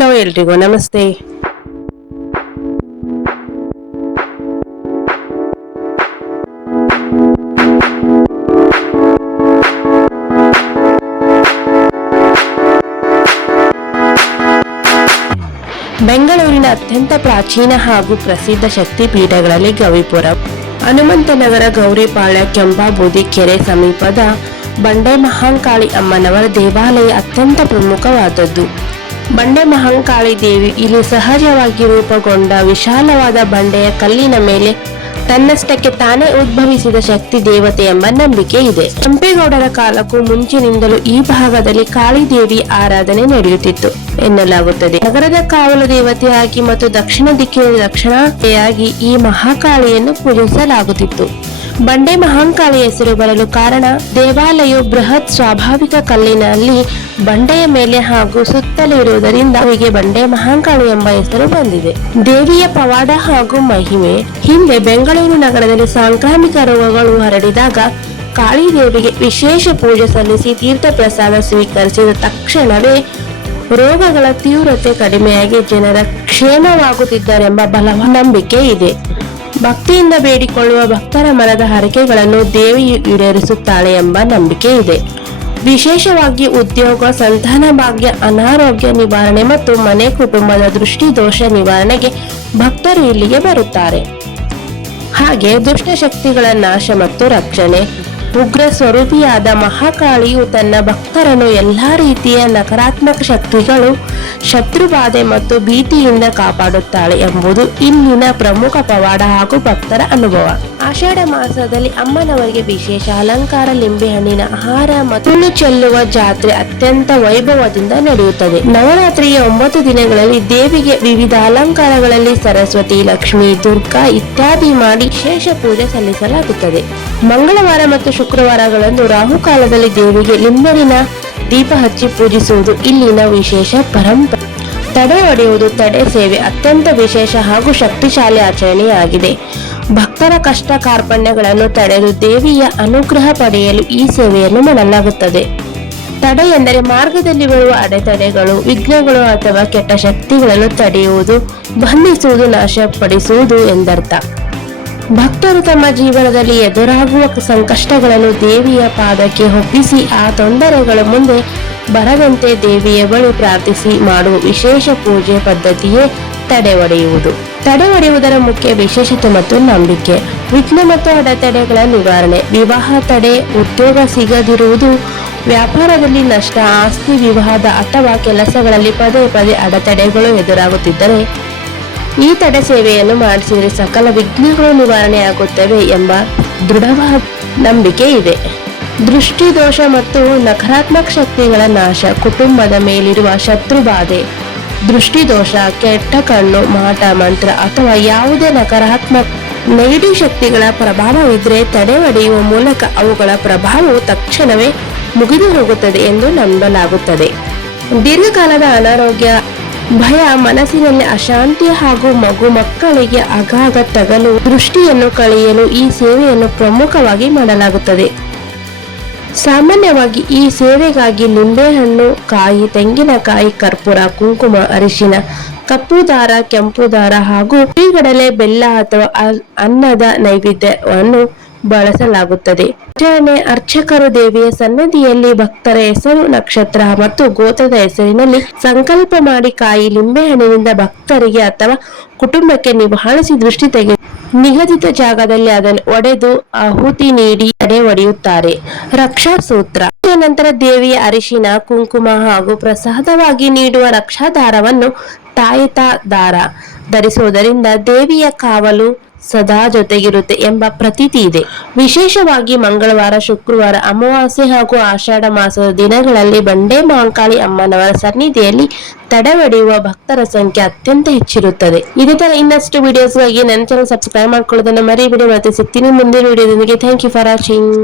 Hello ಎಲ್ರಿಗೂ ನಮಸ್ತೆ. ಬೆಂಗಳೂರಿನ ಅತ್ಯಂತ ಪ್ರಾಚೀನ ಹಾಗೂ ಪ್ರಸಿದ್ಧ ಶಕ್ತಿಪೀಠಗಳಲ್ಲಿ ಗವಿಪುರ, ಹನುಮಂತನಗರ, ಗೌರಿಪಾಳ್ಯ, ಕೆಂಪಾಬೂದಿ ಕೆರೆ ಸಮೀಪದ ಬಂಡೆ ಮಹಾಂಕಾಳಿ ಅಮ್ಮನವರ ದೇವಾಲಯ ಅತ್ಯಂತ ಪ್ರಮುಖವಾದದ್ದು. ಬಂಡೆ ಮಹಾಂಕಾಳಿ ದೇವಿ ಇಲ್ಲಿ ಸಹಜವಾಗಿ ರೂಪುಗೊಂಡ ವಿಶಾಲವಾದ ಬಂಡೆಯ ಕಲ್ಲಿನ ಮೇಲೆ ತನ್ನಷ್ಟಕ್ಕೆ ತಾನೇ ಉದ್ಭವಿಸಿದ ಶಕ್ತಿ ದೇವತೆ ಎಂಬ ನಂಬಿಕೆ ಇದೆ. ಕೆಂಪೇಗೌಡರ ಕಾಲಕ್ಕೂ ಮುಂಚಿನಿಂದಲೂ ಈ ಭಾಗದಲ್ಲಿ ಕಾಳಿ ದೇವಿ ಆರಾಧನೆ ನಡೆಯುತ್ತಿತ್ತು ಎನ್ನಲಾಗುತ್ತದೆ. ನಗರದ ಕಾವಲು ದೇವತೆಯಾಗಿ ಮತ್ತು ದಕ್ಷಿಣ ದಿಕ್ಕಿನ ದಕ್ಷಿಣಾತೆಯಾಗಿ ಈ ಮಹಾಕಾಳಿಯನ್ನು ಪೂಜಿಸಲಾಗುತ್ತಿತ್ತು. ಬಂಡೆ ಮಹಾಂಕಾಳಿ ಹೆಸರು ಬರಲು ಕಾರಣ, ದೇವಾಲಯವು ಬೃಹತ್ ಸ್ವಾಭಾವಿಕ ಕಲ್ಲಿನಲ್ಲಿ ಬಂಡೆಯ ಮೇಲೆ ಹಾಗೂ ಸುತ್ತಲೂ ಇರುವುದರಿಂದ ಅವರಿಗೆ ಬಂಡೆ ಮಹಾಂಕಾಳಿ ಎಂಬ ಹೆಸರು ಬಂದಿದೆ. ದೇವಿಯ ಪವಾಡ ಹಾಗೂ ಮಹಿಮೆ. ಹಿಂದೆ ಬೆಂಗಳೂರು ನಗರದಲ್ಲಿ ಸಾಂಕ್ರಾಮಿಕ ರೋಗಗಳು ಹರಡಿದಾಗ ಕಾಳಿ ದೇವಿಗೆ ವಿಶೇಷ ಪೂಜೆ ಸಲ್ಲಿಸಿ ತೀರ್ಥ ಪ್ರಸಾದ ಸ್ವೀಕರಿಸಿದ ತಕ್ಷಣವೇ ರೋಗಗಳ ತೀವ್ರತೆ ಕಡಿಮೆಯಾಗಿ ಜನರ ಕ್ಷೇಮವಾಗುತ್ತಿದ್ದಾರೆಂಬ ಬಲವಾದ ನಂಬಿಕೆ ಇದೆ. ಭಕ್ತಿಯಿಂದ ಬೇಡಿಕೊಳ್ಳುವ ಭಕ್ತರ ಮನದ ಹರಕೆಗಳನ್ನು ದೇವಿಯು ಈಡೇರಿಸುತ್ತಾಳೆ ಎಂಬ ನಂಬಿಕೆ ಇದೆ. ವಿಶೇಷವಾಗಿ ಉದ್ಯೋಗ, ಸಂತಾನ ಭಾಗ್ಯ, ಅನಾರೋಗ್ಯ ನಿವಾರಣೆ ಮತ್ತು ಮನೆ ಕುಟುಂಬದ ದೃಷ್ಟಿ ದೋಷ ನಿವಾರಣೆಗೆ ಭಕ್ತರು ಇಲ್ಲಿಗೆ ಬರುತ್ತಾರೆ. ಹಾಗೆ ದುಷ್ಟಶಕ್ತಿಗಳ ನಾಶ ಮತ್ತು ರಕ್ಷಣೆ. ಉಗ್ರ ಸ್ವರೂಪಿಯಾದ ಮಹಾಕಾಳಿಯು ತನ್ನ ಭಕ್ತರನ್ನು ಎಲ್ಲಾ ರೀತಿಯ ನಕಾರಾತ್ಮಕ ಶಕ್ತಿಗಳು, ಶತ್ರುಬಾಧೆ ಮತ್ತು ಭೀತಿಯಿಂದ ಕಾಪಾಡುತ್ತಾಳೆ ಎಂಬುದು ಇಲ್ಲಿನ ಪ್ರಮುಖ ಪವಾಡ ಹಾಗೂ ಭಕ್ತರ ಅನುಭವ. ಆಷಾಢ ಮಾಸದಲ್ಲಿ ಅಮ್ಮನವರಿಗೆ ವಿಶೇಷ ಅಲಂಕಾರ, ಲಿಂಬೆಹಣ್ಣಿನ ಆಹಾರ ಮತ್ತು ಹುಲ್ಲು ಚೆಲ್ಲುವ ಜಾತ್ರೆ ಅತ್ಯಂತ ವೈಭವದಿಂದ ನಡೆಯುತ್ತದೆ. ನವರಾತ್ರಿಯ 9 ದಿನಗಳಲ್ಲಿ ದೇವಿಗೆ ವಿವಿಧ ಅಲಂಕಾರಗಳಲ್ಲಿ ಸರಸ್ವತಿ, ಲಕ್ಷ್ಮಿ, ದುರ್ಗಾ ಇತ್ಯಾದಿ ಮಾಡಿ ವಿಶೇಷ ಪೂಜೆ ಸಲ್ಲಿಸಲಾಗುತ್ತದೆ. ಮಂಗಳವಾರ ಮತ್ತು ಶುಕ್ರವಾರಗಳಂದು ರಾಹುಕಾಲದಲ್ಲಿ ದೇವಿಗೆ ಲಿಂಬೆಹಣ್ಣಿನ ದೀಪ ಹಚ್ಚಿ ಪೂಜಿಸುವುದು ಇಲ್ಲಿನ ವಿಶೇಷ ಪರಂಪರೆ. ತಡೆ ಒಡೆಯುವುದು, ತಡೆ ಸೇವೆ ಅತ್ಯಂತ ವಿಶೇಷ ಹಾಗೂ ಶಕ್ತಿಶಾಲಿ ಆಚರಣೆಯಾಗಿದೆ. ಭಕ್ತರ ಕಷ್ಟ ಕಾರ್ಪಣ್ಯಗಳನ್ನು ತಡೆದು ದೇವಿಯ ಅನುಗ್ರಹ ಪಡೆಯಲು ಈ ಸೇವೆಯನ್ನು ಮಾಡಲಾಗುತ್ತದೆ. ತಡೆ ಎಂದರೆ ಮಾರ್ಗದಲ್ಲಿ ಬರುವ ಅಡೆತಡೆಗಳು, ವಿಘ್ನಗಳು ಅಥವಾ ಕೆಟ್ಟ ಶಕ್ತಿಗಳನ್ನು ತಡೆಯುವುದು, ಬಂಧಿಸುವುದು, ನಾಶಪಡಿಸುವುದು ಎಂದರ್ಥ. ಭಕ್ತರು ತಮ್ಮ ಜೀವನದಲ್ಲಿ ಎದುರಾಗುವ ಸಂಕಷ್ಟಗಳನ್ನು ದೇವಿಯ ಪಾದಕ್ಕೆ ಒಪ್ಪಿಸಿ ಆ ತೊಂದರೆಗಳ ಮುಂದೆ ಬರದಂತೆ ದೇವಿಯ ಬಳಿ ಪ್ರಾರ್ಥಿಸಿ ಮಾಡುವ ವಿಶೇಷ ಪೂಜೆ ಪದ್ಧತಿಯೇ ತಡೆ ಒಡೆಯುವುದು. ತಡೆ ಒಡೆಯುವುದರ ಮುಖ್ಯ ವಿಶೇಷತೆ ಮತ್ತು ನಂಬಿಕೆ. ವಿಘ್ನ ಮತ್ತು ಅಡೆತಡೆಗಳ ನಿವಾರಣೆ. ವಿವಾಹ ತಡೆ, ಉದ್ಯೋಗ ಸಿಗದಿರುವುದು, ವ್ಯಾಪಾರದಲ್ಲಿ ನಷ್ಟ, ಆಸ್ತಿ ವಿವಾದ ಅಥವಾ ಕೆಲಸಗಳಲ್ಲಿ ಪದೇ ಪದೇ ಅಡೆತಡೆಗಳು ಎದುರಾಗುತ್ತಿದ್ದರೆ ಈ ತಡೆ ಸೇವೆಯನ್ನು ಮಾಡಿಸಿದರೆ ಸಕಲ ವಿಘ್ನಗಳು ನಿವಾರಣೆಯಾಗುತ್ತವೆ ಎಂಬ ದೃಢವಾದ ನಂಬಿಕೆ ಇದೆ. ದೃಷ್ಟಿ ದೋಷ ಮತ್ತು ನಕಾರಾತ್ಮಕ ಶಕ್ತಿಗಳ ನಾಶ. ಕುಟುಂಬದ ಮೇಲಿರುವ ಶತ್ರುಬಾಧೆ, ದೃಷ್ಟಿ ದೋಷ, ಕೆಟ್ಟ ಕಣ್ಣು, ಮಾಟ ಮಂತ್ರ ಅಥವಾ ಯಾವುದೇ ನಕಾರಾತ್ಮಕ ನೆಗೆಟಿವ್ ಶಕ್ತಿಗಳ ಪ್ರಭಾವವಿದ್ರೆ ತಡೆ ಒಡೆಯುವ ಮೂಲಕ ಅವುಗಳ ಪ್ರಭಾವವು ತಕ್ಷಣವೇ ಮುಗಿದು ಹೋಗುತ್ತದೆ ಎಂದು ನಂಬಲಾಗುತ್ತದೆ. ದೀರ್ಘಕಾಲದ ಅನಾರೋಗ್ಯ, ಭಯ, ಮನಸ್ಸಿನಲ್ಲಿ ಅಶಾಂತಿ ಹಾಗೂ ಮಕ್ಕಳಿಗೆ ಆಗಾಗ ತಗಲು ದೃಷ್ಟಿಯನ್ನು ಕಳೆಯಲು ಈ ಸೇವೆಯನ್ನು ಪ್ರಮುಖವಾಗಿ ಮಾಡಲಾಗುತ್ತದೆ. ಸಾಮಾನ್ಯವಾಗಿ ಈ ಸೇವೆಗಾಗಿ ಲಿಂಬೆಹಣ್ಣು, ಕಾಯಿ, ತೆಂಗಿನಕಾಯಿ, ಕರ್ಪೂರ, ಕುಂಕುಮ, ಅರಿಶಿನ, ಕಪ್ಪು ದಾರ, ಕೆಂಪು ದಾರ ಹಾಗೂ ಹುರಿಗಡಲೆ, ಬೆಲ್ಲ ಅಥವಾ ಅನ್ನದ ನೈವೇದ್ಯವನ್ನು ಬಳಸಲಾಗುತ್ತದೆ. ಅರ್ಚಕರು ದೇವಿಯ ಸನ್ನಿಧಿಯಲ್ಲಿ ಭಕ್ತರ ಹೆಸರು, ನಕ್ಷತ್ರ ಮತ್ತು ಗೋತ್ರದ ಹೆಸರಿನಲ್ಲಿ ಸಂಕಲ್ಪ ಮಾಡಿ ಕಾಯಿ, ಲಿಂಬೆಹಣ್ಣಿನಿಂದ ಭಕ್ತರಿಗೆ ಅಥವಾ ಕುಟುಂಬಕ್ಕೆ ನಿವಾಳಿಸಿ ದೃಷ್ಟಿ ತೆಗೆದು ನಿಗದಿತ ಜಾಗದಲ್ಲಿ ಅದನ್ನು ಒಡೆದು ಆಹುತಿ ನೀಡಿ ತಡೆ ಒಡೆಯುತ್ತಾರೆ. ರಕ್ಷಾ ಸೂತ್ರ. ನಂತರ ದೇವಿಯ ಅರಿಶಿನ, ಕುಂಕುಮ ಹಾಗೂ ಪ್ರಸಾದವಾಗಿ ನೀಡುವ ರಕ್ಷಾ ದಾರವನ್ನು ತಾಯತ ದಾರ ಧರಿಸುವುದರಿಂದ ದೇವಿಯ ಕಾವಲು ಸದಾ ಜೊತೆಗಿರುತ್ತೆ ಎಂಬ ಪ್ರತೀತಿ ಇದೆ. ವಿಶೇಷವಾಗಿ ಮಂಗಳವಾರ, ಶುಕ್ರವಾರ, ಅಮಾವಾಸ್ಯೆ ಹಾಗೂ ಆಷಾಢ ಮಾಸದ ದಿನಗಳಲ್ಲಿ ಬಂಡೆ ಮಹಾಂಕಾಳಿ ಅಮ್ಮನವರ ಸನ್ನಿಧಿಯಲ್ಲಿ ತಡೆ ಒಡೆಯುವ ಭಕ್ತರ ಸಂಖ್ಯೆ ಅತ್ಯಂತ ಹೆಚ್ಚಿರುತ್ತದೆ. ಇದೇ ತರ ಇನ್ನಷ್ಟು ವಿಡಿಯೋಸ್ಗಾಗಿ ನನ್ನ ಚಾನಲ್ ಸಬ್ಸ್ಕ್ರೈಬ್ ಮಾಡ್ಕೊಳ್ಳೋದನ್ನ ಮರಿಬೇಡಿ. ಮತ್ತೆ ಸಿಗ್ತೀನಿ ಮುಂದಿನ ವಿಡಿಯೋದೊಂದಿಗೆ. Thank you for watching.